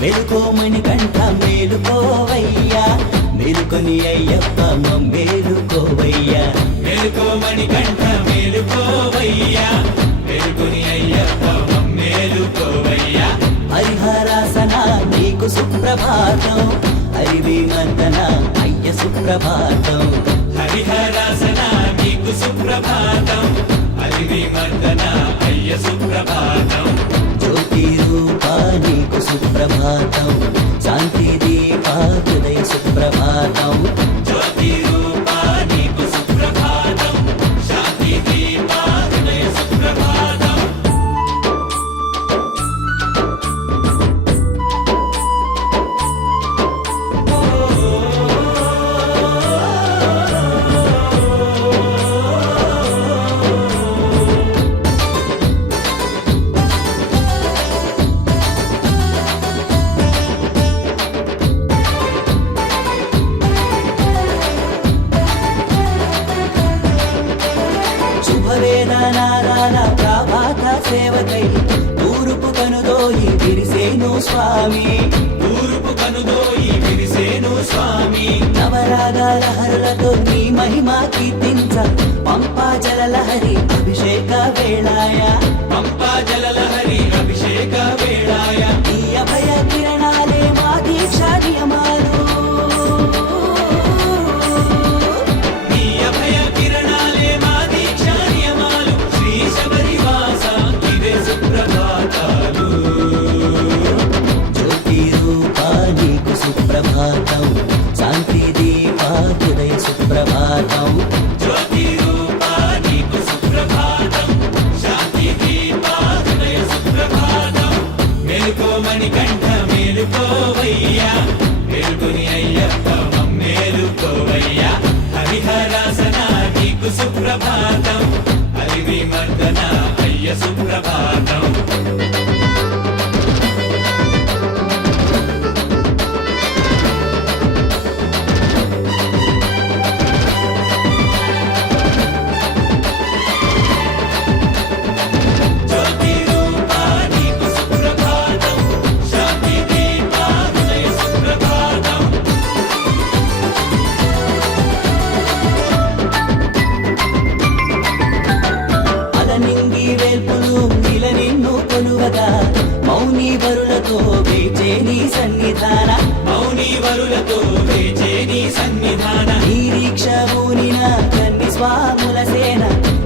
మేలుకోమని కంట మేలుకోవయ్యా, మేలుకొని అయ్యప్ప మేలుకోవయ్యా. మేలుకోమని కంట మేలుకోవయ్యా, మేలుకొని అయ్యప్ప మేలుకోవయ్యా. హరిహరాసన నీకు సుప్రభాతం, హరివి మర్దన అయ్య సుప్రభాతం. హరిహరాసన నీకు సుప్రభాతం, హరివి మర్దన అయ్య సుప్రభాతం. జ్యోతి రూపా నీకు సుప్రభాతం, శాంతి దీపా హృదయ సుప్రభాతం. జ్యోతి రూపా నీకు సుప్రభాతం, శాంతి దీపా హృదయ సుప్రభాతం. శుభవేదనారాల ప్రభాత సేవకై తూర్పు కనుదోయి విరిసేను స్వామి, తూర్పు కనుదోయి విరిసేను స్వామి. నవరాగాల హరులతో నీ మహిమ కీర్తించ పంపా జలలహరి అభిషేక వేళాయ, పంపా జలలహరి అభిషేక వేళాయ. నీ అభయ కిరణాలే మా దీక్షా నియమాలు, నీ అభయ కిరణాలే మా దీక్షా నియమాలు. శ్రీ శబరివాస ఇదే సుప్రభాతాలు. జ్యోతి రూపా నీకు సుప్రభాతం, శాంతి దీపా హృదయ సుప్రభాతం. జ్యోతి రూపా నీకు సుప్రభాతం, శాంతి దీపా హృదయ సుప్రభాతం. మేలుకోమని కంఠ మేలుకోవయ్యా, మేలుకొని అయ్యప్ప మేలుకోవయ్యా. హరిహరాసన నీకు సుప్రభాతం, హరివి మర్దన అయ్య సుప్రభాతం. జ్యోతి రూపా నీకు సుప్రభాతం, శాంతి దీపా హృదయ సుప్రభాతం. అలనింగి వేల్పులు నిల నిన్ను కొలువగా, మౌని వరులతో వేచే నీ సన్నిధాన, మౌని వరులతో వేచే నీ సన్నిధాన. నిరీక్ష ఊనిన కన్ని స్వాముల సేన,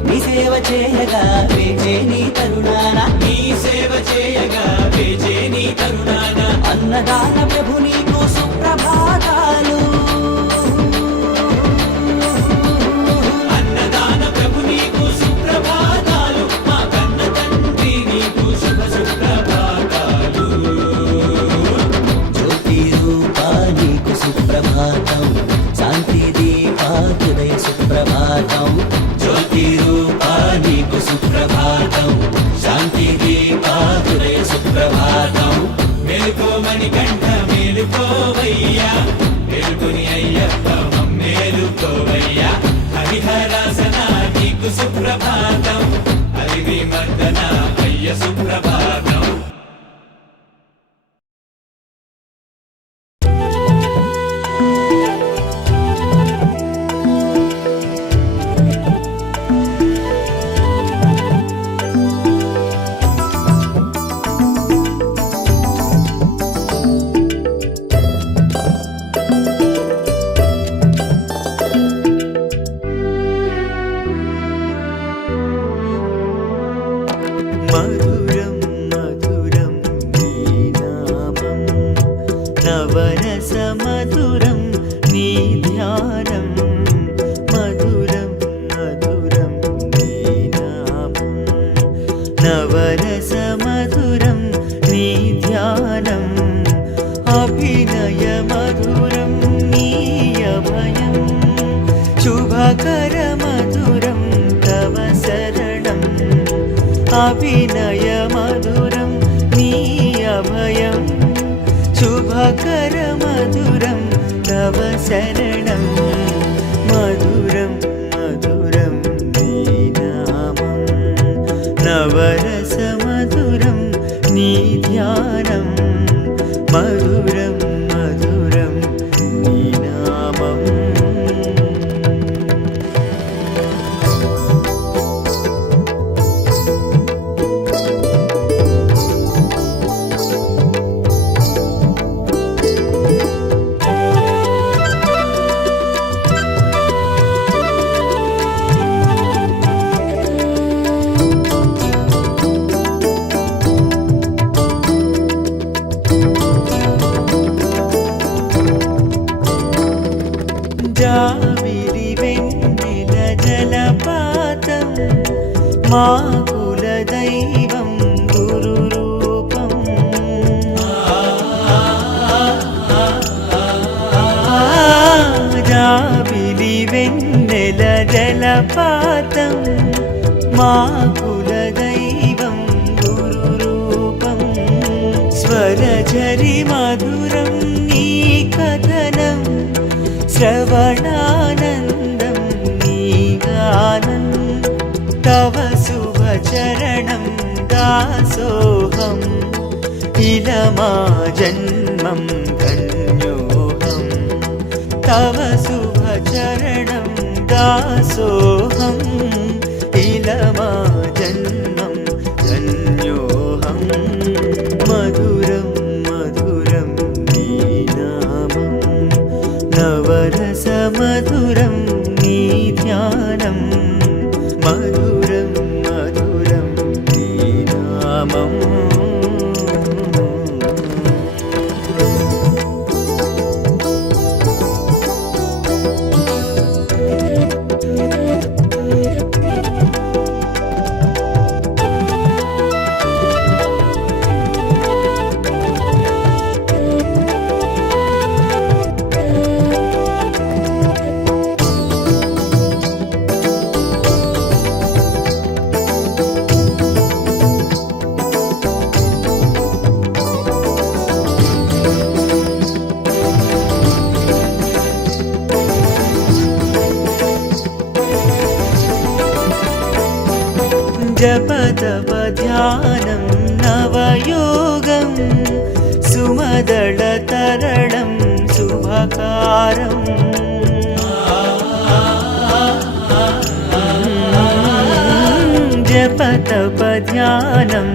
నీ సేవ చేయగా వేచే నీ తరుణాన, నీ సేవ చేయగా వేచే నీ తరుణాన. అన్నదాన ప్రభు నీకు సుప్రభాతాలు, అన్నదాన ప్రభు నీకు సుప్రభాతాలు. మా కన్న తండ్రి నీకు శుభ సుప్రభాతాలు. జ్యోతి రూపా నీకు సుప్రభాతం, శాంతి దీపా హృదయ సుప్రభాతం. జ్యోతి రూపా నీకు సుప్రభాతం, శాంతి దీపా హృదయ సుప్రభాతం. మేలుకోమని కంఠ నవరస మధురం నీ ధ్యానం అభినయ మధురం నీ అభయం శుభకర మధురం తవ శరణం అభినయ మధురం నీ అభయం శుభకర మధురం తవ శరణం మధురం మధురం నీ నామం నవరస మధురం నీ ధ్యానం మధురం మధురం నీ నామం జాబిలి వెన్నెల జలపాతం మా కుల దైవం గురు రూపం జాబిలి వెన్నెల జలపాతం మా కుల దైవం గురు రూపం స్వరజరి మధురం నీ కథనం శ్రవణానందం నీ గానం తవ శుభచరణం దాసోహం ఇలమా జన్మం ధన్యోహం తవ శుభచరణం దాసోహం ఇలమా జన్మం ధన్యోహం మధురం మధురం నీ నామం నవరస మధురం నీ ధ్యానం మధురం మధురం నీ నామం జపతప ధ్యానం నవయోగం సుమదళ తరళం శుభకారం జపతప ధ్యానం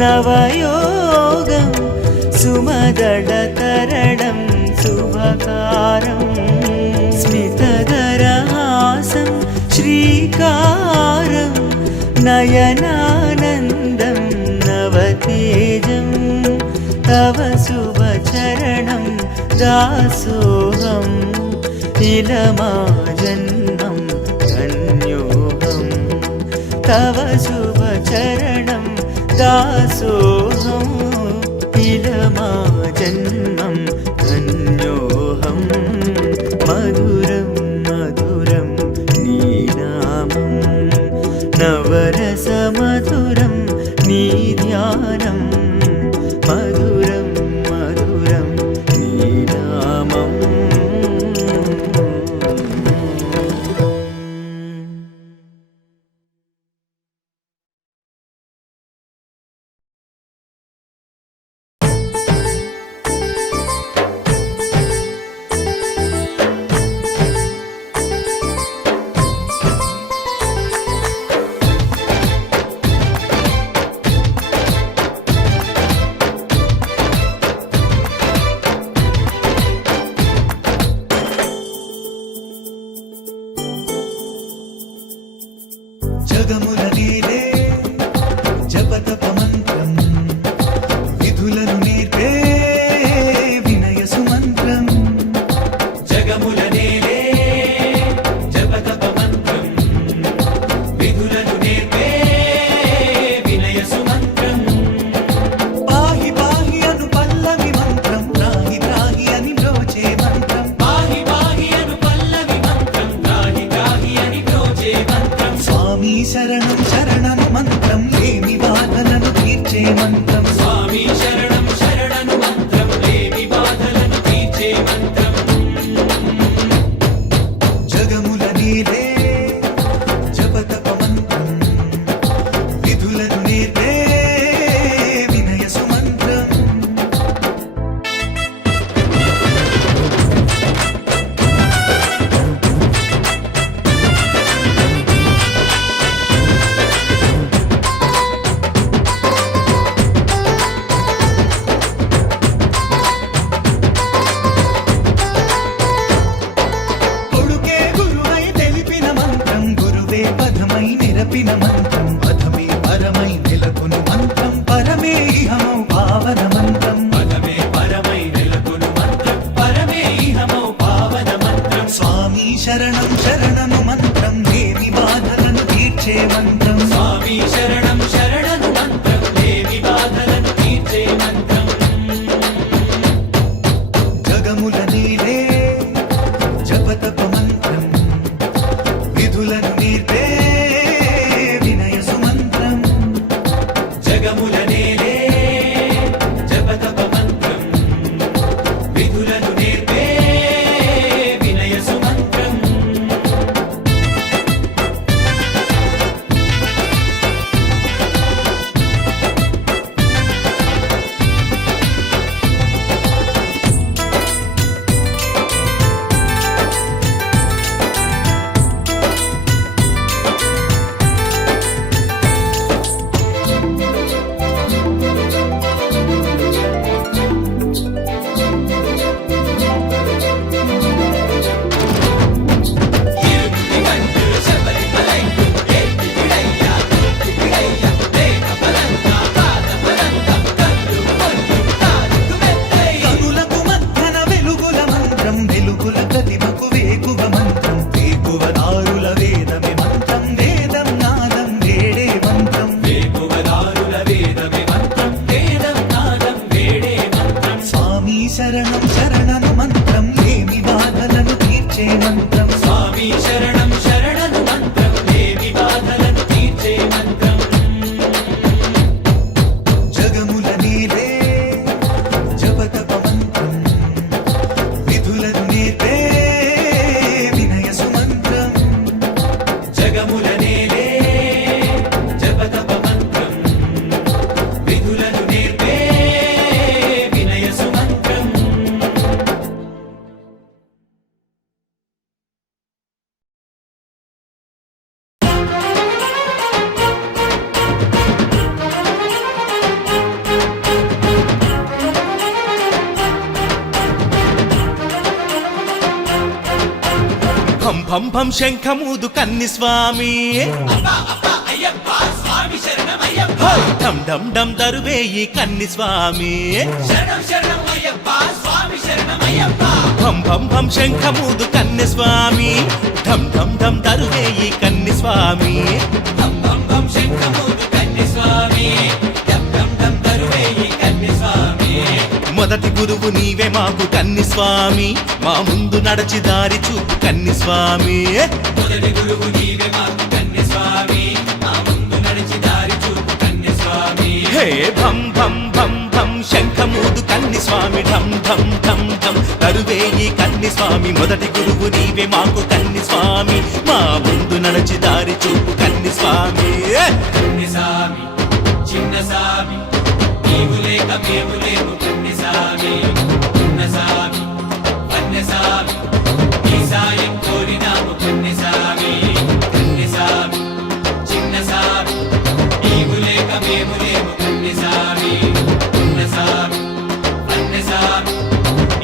నవయోగం సుమదళ తరళం శుభకారం స్మితధరహాసం శ్రీకారం నయనానందం నవతేజం తవ శుభచరణం దాసోహం ఇలమా జన్మం ధన్యోహం తవ శుభచరణం దాసోహం ఇలమా జన్మం ధన్యోహం మధురం మధురం నీ నామం నవరస మధురం నీ ధ్యానం మధురం మధురం నీ నామం మంత్రం స్వామి శరణం శరణను మంత్రం లేని బాధలను తీర్చే మంత్రం జగముల నీలే జపతప మంత్రం విధులను నేర్పే వినయ సుమంత్రం కొడుకే గురువై తెలిపిన మంత్రం గురువే పదమై నిరపిన మంత్రం పదమే పరమై నెలకొను మంత్రం పరమే ఇహమౌ పావన మంత్రం పదమే పరమై నెలకొను మంత్రం పరమే ఇహమౌ పావన మంత్రం స్వామి శరణం శరణము మంత్రం దేవి బాధలను తీర్చే మంత్రం స్వామి శరణం శరణను మంత్రం లేని బాధలను తీర్చే మంత్రం జగముల నీలే జపతప మంత్రం విధులను నేర్పే వినయ సుమంత్రం జగముల నేలే జపతప మంత్రం విధులను నేర్పే వినయ సుమంత్రం ఇరుముడి కంటు శబరిమలైకు ఏటి విడయ్యా విడయ్యా దేహ బలంగా పాద బలంగా కళ్ళు పొల్లు తారుకు మెత్తై కనులకు మధ్యన వెలుగుల మంత్రం వెలుగుల ప్రతిమకు వేకువ మంత్రం వేకువ దారుల వేదమే మంత్రం వేదం నాదం వేడే మంత్రం వేకువదారుల వేదమే మంత్రం వేదం నాదం వేడే మంత్రం స్వామి శరణం శరణను మంత్రం ఏమి బాధలను తీర్చే మంత్రం స్వామి శరణం శరణను మంత్రం లేని బాధలను తీర్చే మంత్రం జగముల నీలే జపతప మంత్రం విధులను నేర్పే వినయ సుమంత్రం జగముల నేలే జపతప మంత్రం విధులను నేర్పే వినయ సుమంత్రం భం భం భం శంఖమూదు కన్ని స్వామి అబ్బా అబ్బా అయ్యప్ప స్వామి శరణమయ్యప్ప ఢం ఢం ఢం దరువేయి కన్ని స్వామి శరణం శరణం అయ్యప్ప స్వామి శరణమయ్యప్ప భం భం భం శంఖమూదు కన్ని స్వామి ఢం ఢం ఢం దరువేయి కన్ని స్వామి బం బం బం శంఖమూదు కన్ని స్వామి డం డం డం దరువేయి కన్ని స్వామి మొదటి గురువు నీవే మాకు కన్ని స్వామి మా ముందు నడచి దారి చూపు కన్ని స్వామి మొదటి గురువు నీవే మాకు కన్ని స్వామి మా ముందు నడిచి దారి చూపు కన్ని స్వామి హే భం భం భం భం శంఖమూదు కన్ని స్వామి ఢం ఢం ఢం ఢం దరువేయి కన్ని స్వామి మొదటి గురువు నీవే మాకు కన్ని స్వామి మా ముందు నడచి దారి చూపు కన్ని స్వామి కన్ని స్వామి చిన్న స్వామి నీవు లేక మేము లేము కన్ని స్వామి ఉన్న స్వామి కన్ని స్వామి నీ సాయం కోరినాము కన్ని స్వామి కన్ని స్వామి చిన్న స్వామి నీవు లేక మేము లేము కన్ని స్వామి ఉన్న స్వామి కన్ని స్వామి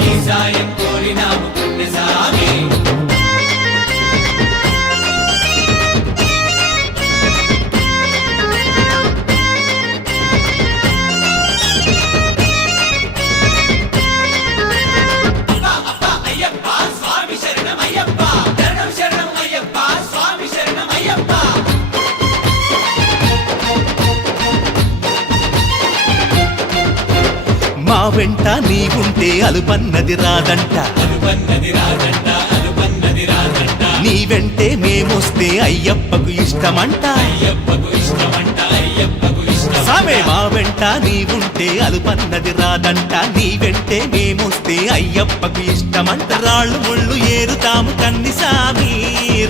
నీ సాయం కోరినాము కన్ని స్వామి అబ్బా అబ్బా అయ్యప్ప స్వామి శరణమయ్యప్ప శరణం శరణం అయ్యప్ప స్వామి శరణమయ్యప్ప మా వెంట నీవుంటే అలుపన్నది రాదంట అనుపన్నది రాదంట అనుపన్నది రాదంట నీ వెంటే మేమొస్తే అయ్యప్పకు ఇష్టమంట అయ్యప్పకు ఇష్టమంట అయ్యప్పకు ఇష్టం సామే మా వెంట నీవుంటే అలుపన్నది రాదంట, నీ వెంటే మేమొస్తే అయ్యప్పకు ఇష్టమంట. రాళ్ళు ముళ్ళు ఏరుతాము కన్ని సామి,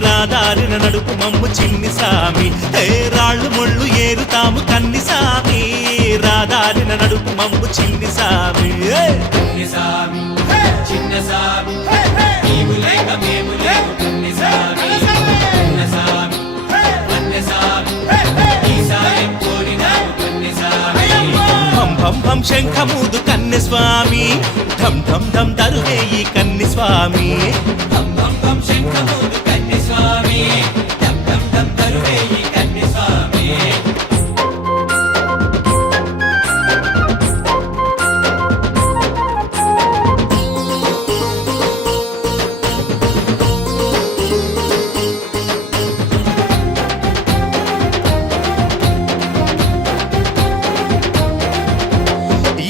రాదారిన నడుపు మమ్ము చిన్ని సామి. ఏ రాళ్ళు ముళ్ళు ఏరుతాము కన్ని సామి, రాదారిన నడుపు మమ్ము చిన్ని సామి. కన్నిసామి చిన్న సామి నీవు లేక మేము లేము కన్నిసామి. కన్నసామి కన్నసామి ఈ సాయం కోరినాము కన్నిసామి. భం భం భం శంఖమూదు కన్నె స్వామి, ఢం ఢం ఢం దరువేయి కన్ని స్వామి. భం భం భం శంఖమూదు కన్నిస్వామి, ఢం ఢం ఢం తరువేయి కన్నిస్వామి.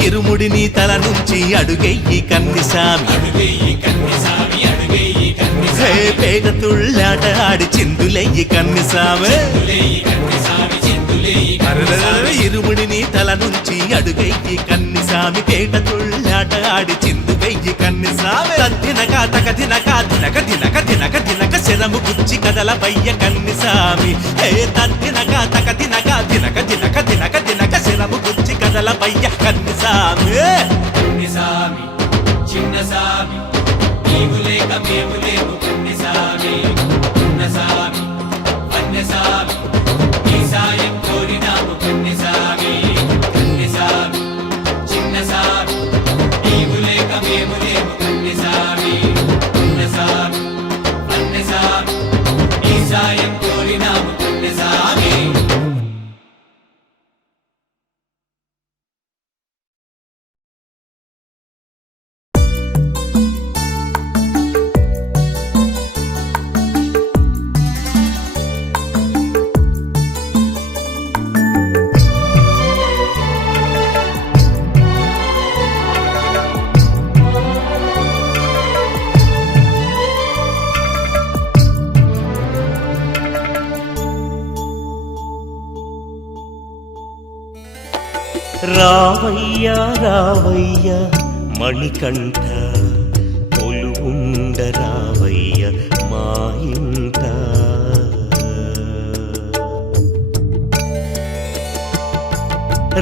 ఇరుముడిని తల నుంచి అడుగెయ్యి కన్ని సామి. అడుగేయి కన్నిసామి అడుగేయి కన్నిసామి. పేట తుళ్ళాట ఆడి చిందులెయ్యి కన్ని సామి. చిందులేయి కన్నిసామి చిందులేయి కన్నిసామి. ఇరుముడిని తల నుంచి అడుగెయ్యి కన్ని సామి, పేట తుళ్ళాట ఆడి చిందు వెయ్యి కన్ని సామి. తద్దినక తక దినక దినక దినక దినక దినక శరము గుచ్చి కదల బయ్య కన్ని సామి. ఏ తద్దినక తక దినక దినక దినక దినక దినక శరము గుచ్చి కదల బయ్య కన్ని సామి. కన్నిసామి చిన్న సామి నీవు లేక మేము లేము కన్నిసామి. కన్నసామి కన్నసామి ఈ సాయం కోరినాము కన్నిసామి. కన్నిసామి చిన్న సామి నీవు లేక మేము లేము కన్నిసామి. కన్నసామి కన్నసామి ఈ సాయం కోరినాము కన్నిసామి. రావయ్యా రావయ్య మణికంఠ, కొలువుండ రావయ్య మా ఇంట.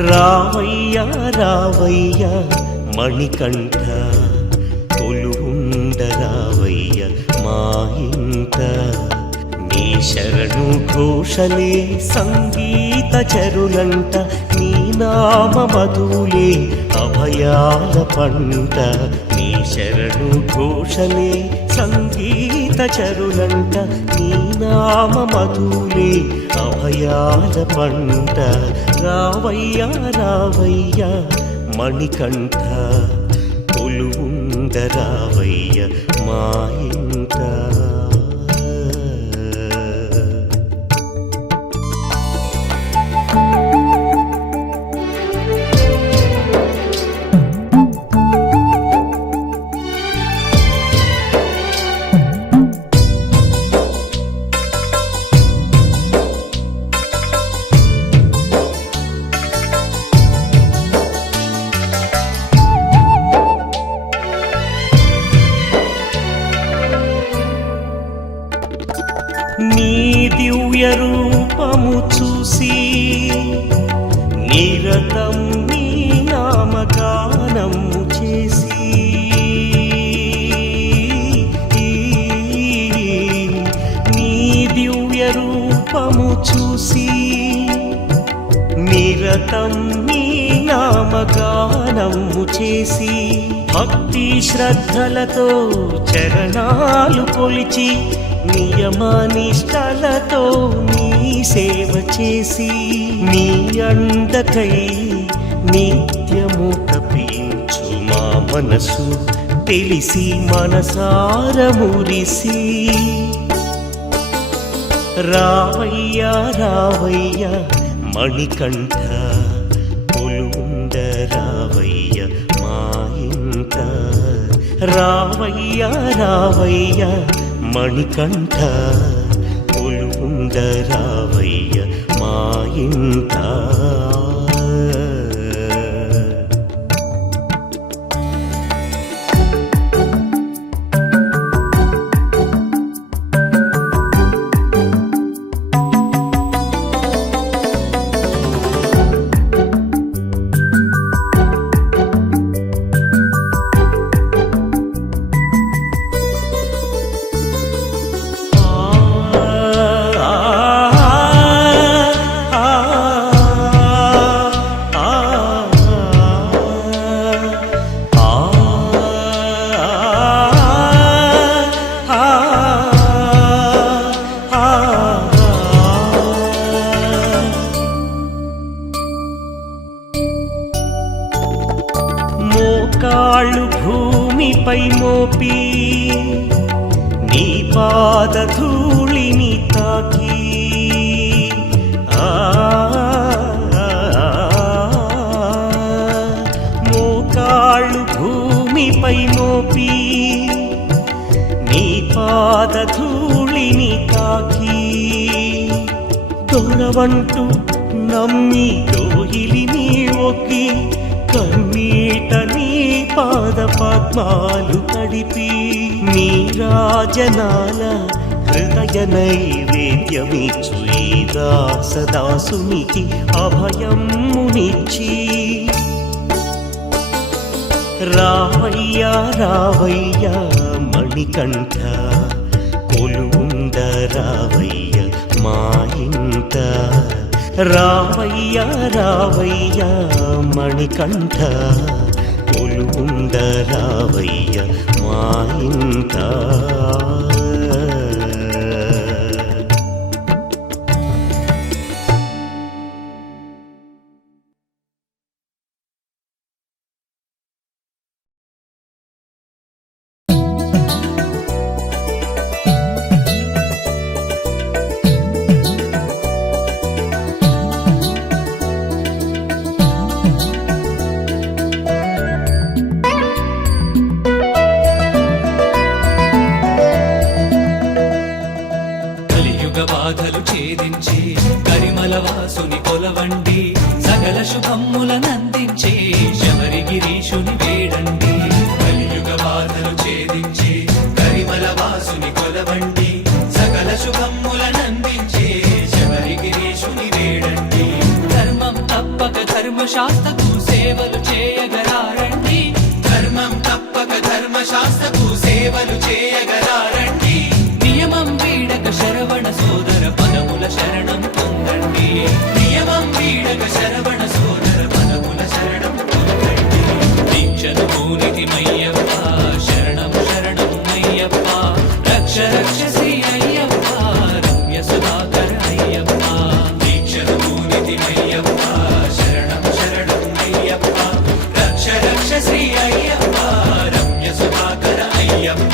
రావయ్యా రావయ్య మణికంఠ, కొలువుండ రావయ్య మా ఇంట. నీ శరణు ఘోషలే సంగీత చరులంట, నీ నామ మధులే అభయాల పంట. నీ శరణు ఘోషలే సంగీత చరులంట, నీ నామ మధులే అభయాల పంట. రావయ్యా రావయ్య మణికంఠ, కొలువుండ రావయ్య మా ఇంట. నీ దివ్య రూపము చూసి నిరతం నీ నామగానము చేసి, నీ దివ్య రూపము చూసి నిరతం నీ నామగానము చేసి, భక్తి శ్రద్ధలతో చరణాలు కొలిచి నియమనిష్టలతో నీ సేవ చేసి, నీ అండకై నిత్యము తపించు మా మనసు తెలిసి మనసార మురిసి. రావయ్యా రావయ్య మణికంఠ, కొలువుండ రావయ్య మా ఇంట. రావయ్యా రావయ్య మణికంఠ, కొలువుండ రావయ్య మా ఇంట. మోకాళ్ళు భూమిపై మోపి నీ పాద ధూళిని తాకి మోకాళ్ళు భూమిపై మోపి నీ పాద ధూళిని తాకి దొరవంటూ నమ్మి దోహిలిని ఒక్కి కన్నీట నీ పాద పద్మాలు కడిపి నీ రాజనాల హృదయ నైవేద్యమిచ్చు ఈ దాసదాసునికి అభయమునిచ్చి రావయ్యా రావయ్యా మణికంఠ కొలువుండ రావయ్య మా ఇంట రావయ్యా రావయ్యా మణికంఠ కొలువుండ రావయ్య మా ఇంట బాధలు ఛేదించి కరిమల వాసుని కొలవండి సకల శుభమ్ములనందించే శబరిగిరీషుని వేడండి కలియుగ బాధలు ఛేదించి కరిమల వాసుని కొలవండి సకల శుభమ్ములనందించే శబరిగిరీషుని వేడండి ధర్మం తప్పక ధర్మశాస్త్రకు సేవలు చేయగరారండి ధర్మం తప్పక ధర్మశాస్త్రకు సేవలు చేయగరారండి నియమం వీడక శరవణ సోదర పదముల శరణం పొందండి నియమం వీడక శరవణ సోదర పదముల శరణం పొందండి దీక్షను పూనితి మయ్యప్ప శరణం శరణం అయ్యప్ప రక్ష రక్ష శ్రీ అయ్యప్ప రమ్య సుధాకర అయ్యప్ప దీక్షను పూనితి మయ్యప్ప శరణం శరణం అయ్యప్ప రక్ష రక్ష శ్రీ అయ్యప్ప రమ్య సుధాకర అయ్యప్ప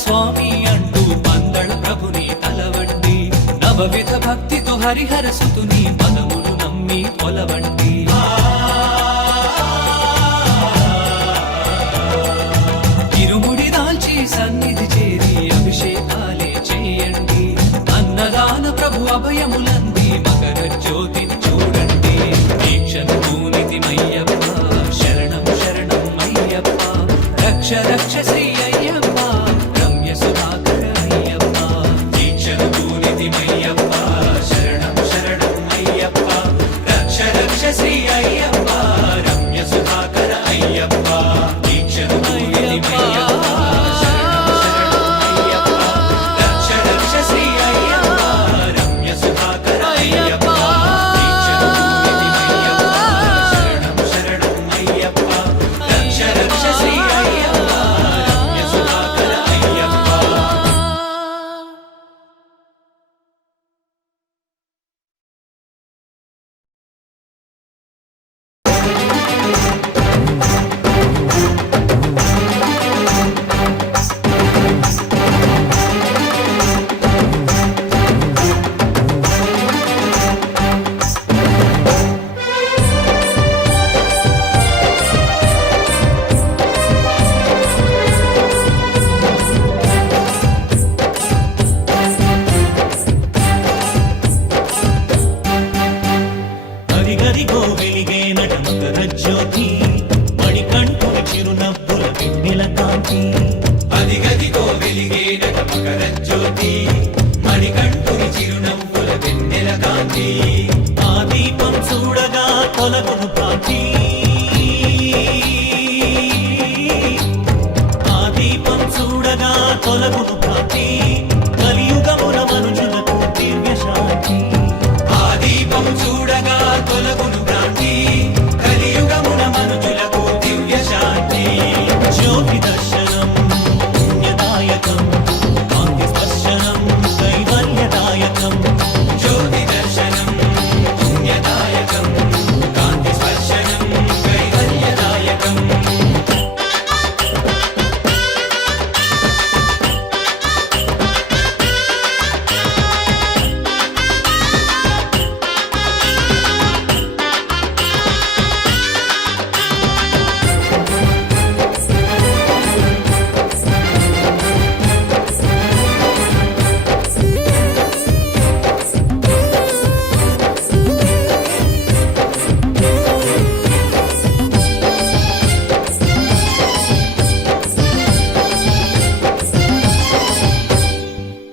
స్వామి అంటూ పందళ ప్రభుని తలవండి నవవిధ భక్తితో హరిహర సుతుని పదములు నమ్మి కొలవండి ఇరుముడి దాల్చి సన్నిధి చేరి అభిషేకాలే చేయండి అన్నదాన ప్రభు అభయములంది మకర జ్యోతిని చూడండి దీక్షను పూనితిమయ్యప్ప శరణం శరణం అయ్యప్ప రక్ష రక్ష శ్రీ అయ్యప్ప రమ్య సుధాకర అయ్యప్ప దీక్షను పూనితిమయ్యప్ప శరణం శరణం అయ్యప్ప రక్ష రక్ష శ్రీ అయ్యప్ప రమ్య సుధాకర అయ్యప్ప దీక్షను పూనితిమయ్యప్ప శరణం శరణం అయ్యప్ప రక్ష రక్ష శ్రీ అయ్యప్ప రమ్య సుధాకర అయ్యప్ప దీక్షను పూనితిమయ్యప్ప శరణం శరణం అయ్యప్ప రక్ష రక్ష శ్రీ అయ్యప్ప రమ్య సుధాకర అయ్యప్ప గదిగదిగో వెలిగే నటమకర జ్యోతి మణికంఠుని చిరునవ్వుల వెన్నెల కాంతి అదిగదిగో వెలిగే నటమకర జ్యోతి మణికంఠుని చిరునవ్వుల వెన్నెల కాంతి ఆ దీపం చూడగా తొలగును భ్రాంతి ఆ దీపం చూడగా తొలగును భ్రాంతి కలియుగమున మనుషులకు దివ్య శాంతి ఆ దీపం చూడగా తొలగును భ్రాంతి కలియుగమున మనుజులకు దివ్య శాంతి జ్యోతి దర్శనం పుణ్యదాయకం కాంతి స్పర్శనం కైవల్యదాయకం జ్యోతి దర్శనం పుణ్యదాయకం కాంతి స్పర్శనం కైవల్యదాయకం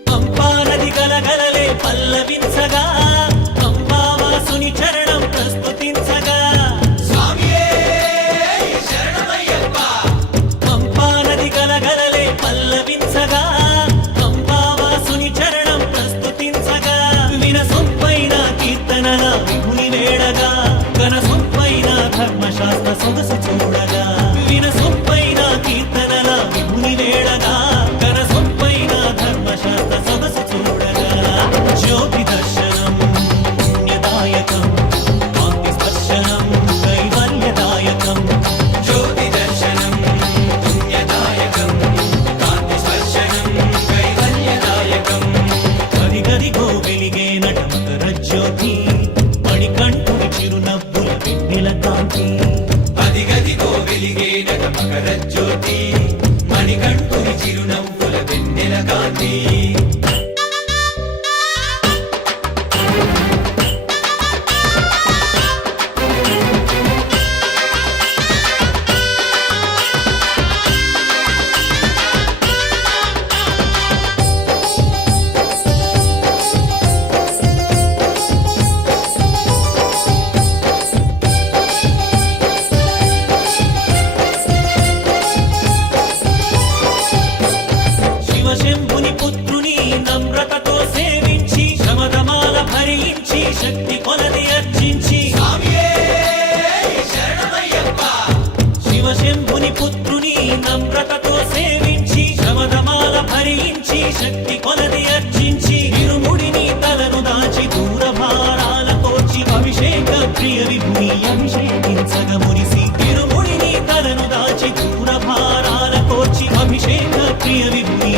పంపా నది గలగలలే పల్లవించగా పంపావాసుని చరణం ప్రస్తుతించగా స్వామియే శరణమయ్యప్ప పంపా నది గలగలలే పల్లవించగా పంపావాసుని చరణం ప్రస్తుతించగా వినసొంపైన కీర్తనల విభుని వేడగా కనసొంపైన ధర్మశాస్త్ర సొగసు చూడగా వినసొంపైన కీర్తనల విభుని వేడగా కనసొంపైన ధర్మశాస్త్ర సొగసు చూడగా జ్యోతి దర్శనం పుణ్యదాయకం కాంతి స్పర్శనం కైవల్యదాయకం జ్యోతి దర్శనం పుణ్యదాయకం కాంతి స్పర్శనం కైవల్యదాయకం గదిగదిగో వెలిగే నటమకర జ్యోతి మణికంఠుని చిరునవ్వుల వెన్నెల కాంతి అదిగదిగో వెలిగే నటమకర జ్యోతి మణికంఠుని చిరునవ్వుల వెన్నెల కాంతి శివశంభుని పుత్రుని నమ్రతతో సేవించి శమధమాల భరించి శక్తి కొలది అర్చించి స్వామియే శరణమయ్యప్ప శివశంభుని పుత్రుని నమ్రతతో సేవించి శమధమాల భరించి శక్తి కొలది అర్చించి ఇరుముడిని తలను దాచి దూర భారాల కోర్చి అభిషేక ప్రియ విభుని అభిషేకించగ మురిసి ఇరుముడిని తలను దాచి దూర భారాల కోర్చి అభిషేక ప్రియ విభుని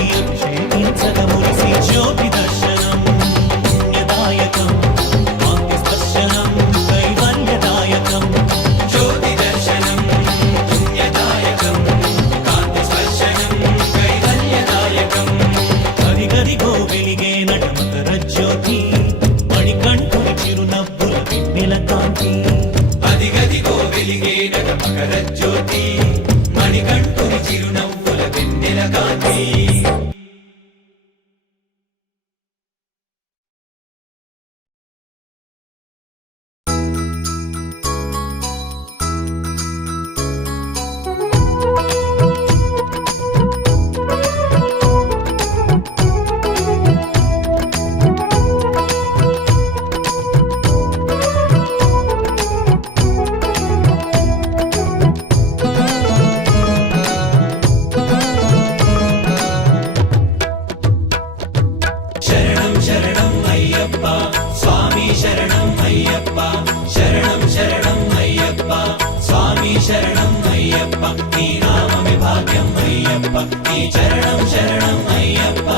మకర జ్యోతి మణికంఠుని చిరునవ్వుల వెన్నెల కాంతి శరణం శరణం అయ్యప్ప స్వామి శరణం అయ్యప్ప శరణం శరణం అయ్యప్ప స్వామి శరణం అయ్యప్ప నీ నామమే భాగ్యం అయ్యప్ప నీ చరణం శరణం అయ్యప్ప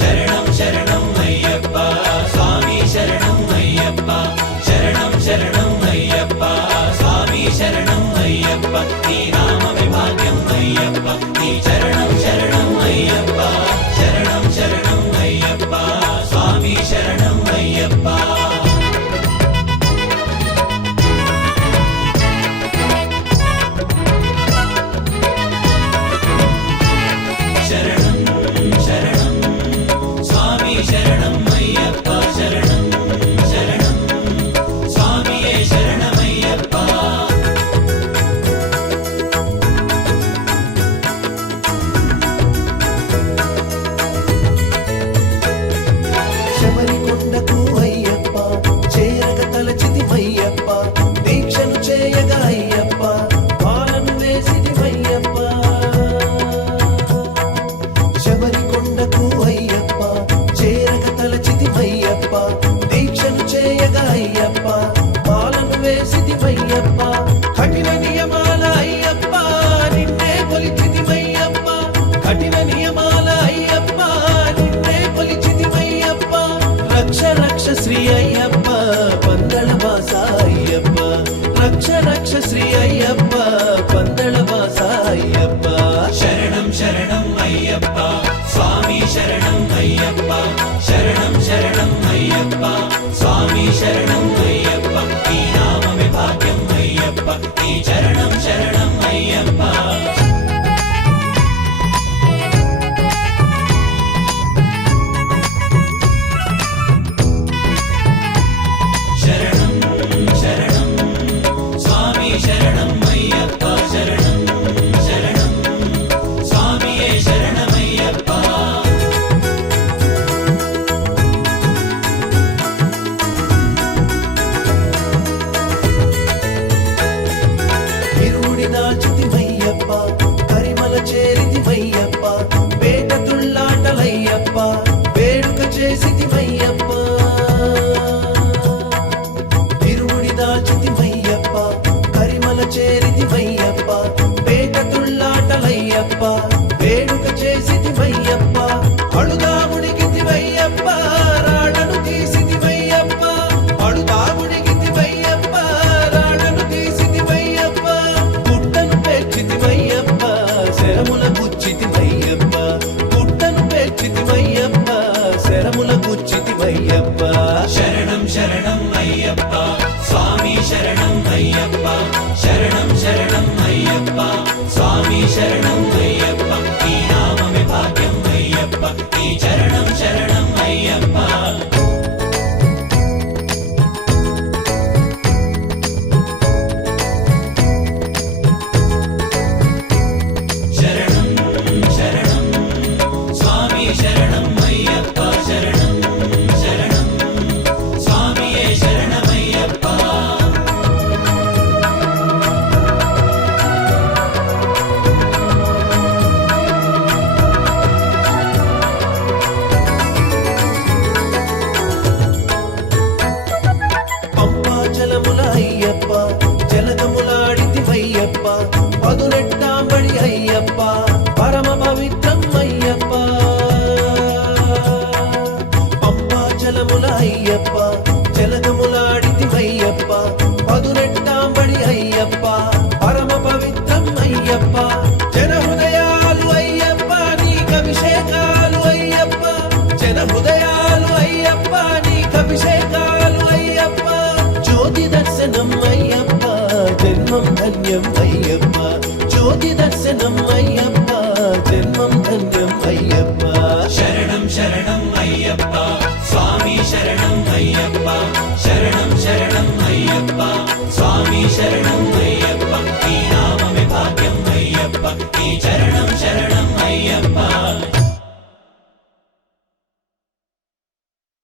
శరణం శరణం అయ్యప్ప స్వామి శరణం అయ్యప్ప శరణం శరణం అయ్యప్ప స్వామి శరణం అయ్యప్ప నీ నామమే భాగ్యం అయ్యప్ప నీ చరణం శరణం అయ్యప్ప శరణం శరణం అయ్యప్ప స్వామి శరణం అయ్యప్ప శరణం శరణం స్వామి శరణం అయ్యప్ప శరణం శరణం స్వామియే శరణమయ్యప్ప శబరికొండకు అయ్యప్ప చేరగ తలచితిమయ్యప్ప దీక్షను చేయగా అయ్యప్ప పాలను వేసితిమయ్యప్ప శబరికొండకు అయ్యప్ప చేరగ తలచితిమయ్యప్ప దీక్షను చేయగా అయ్యప్ప పాలను వేసితిమయ్యప్ప కఠిన నియమాల అయ్యప్ప నిన్నే కొలిచితిమయ్యప్ప కఠిన నియమాల అయ్యప్ప నిన్నే కొలిచితిమయ్యప్ప రక్ష రక్ష శ్రీ అయ్యప్ప పందళ వాస అయ్యప్ప రక్ష రక్ష శ్రీ అయ్యప్ప పందళ వాస అయ్యప్ప శరణం శరణం అయ్యప్ప స్వామి శరణం అయ్యప్ప శరణం శరణం అయ్యప్ప స్వామి శరణం అయ్యప్ప ఈ నామమే భాగ్యం అయ్యప్ప ఈ చరణం శరణం అయ్యప్ప శరణం శరణం స్వామి శరణం అయ్యప్ప శరణం శరణం స్వామియే శరణమయ్యప్ప ఇరుముడి దాచితిమయ్యప్ప కరిమల చేరితిమయ్యప్ప వేట తుళ్ళాటలయ్యప్ప వేడుక చేసితిమయ్యప్ప ఇరుముడి దాచితిమయ్యప్ప కరిమల చేరితిమయ్యప్ప వేట తుళ్ళాటలయ్యప్ప వేడుక చేసితిమయ్యప్ప అడుదాముడికితిమయ్యప్ప రాడను తీసితిమయ్యప్ప అడుదాముడికితిమయ్యప్ప రాడను తీసితిమయ్యప్ప గుట్టను పేర్చితిమయ్యప్ప శరముల గుచ్చితిమయ్యప్ప గుట్టను పేర్చితిమయ్యప్ప శరముల గుచ్చితిమయ్యప్ప శరణం శరణం అయ్యప్ప స్వామి శరణం అయ్యప్ప శరణం శరణం అయ్యప్ప స్వామి శరణం అయ్యప్ప ఈ నామమే భాగ్యం అయ్యప్ప ఈ చరణం శరణం అయ్యప్ప శరణం శరణం స్వామి శరణం అయ్యప్ప శరణం శరణం స్వామియే శరణమయ్యప్ప పంపా జలముల అయ్యప్ప జలగములాడితివయ్యప్ప పదునెట్టాంబడి అయ్యప్ప పరమ పవిత్రం అయ్యప్ప పంపా జలముల అయ్యప్ప జలగములాడితివయ్యప్ప పదునెట్టాంబడి అయ్యప్ప పరమ పవిత్రం అయ్యప్ప జన హృదయాలు అయ్యప్ప నీకభిషేకాలు అయ్యప్ప జన హృదయాలు అయ్యప్ప నీకభిషేకాలు అయ్యప్ప జ్యోతి దర్శనం అయ్యప్ప జన్మం ధన్యం అయ్యప్ప శరణం శరణం అయ్యప్ప స్వామి శరణం అయ్యప్ప నీ నామమే భాగ్యం అయ్యప్ప నీ చరణం శరణం